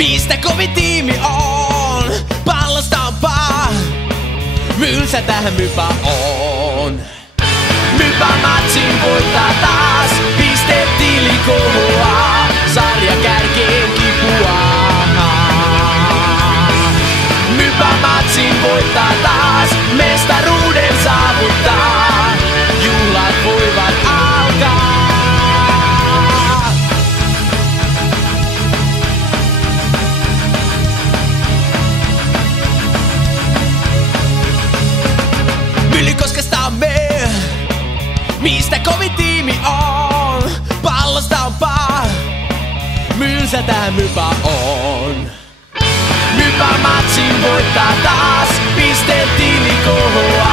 Mistä kovin tiimi on? Pallosta on paa. Mylsä tähän Mypa on. Mypa matsin voittaa taas. Pistetili kohoaa. Sarja kärkeen kipuaa. Mypa matsin voittaa taas. Mestaruuden saavuttaa. Juhlat voivat alkaa. Myllykoskesta on me. Mistä kovin tiimi on? Pallosta on paa. Mylsä tää Mypa on. Mypa matsin voittaa taas. Pistetili kohoaa.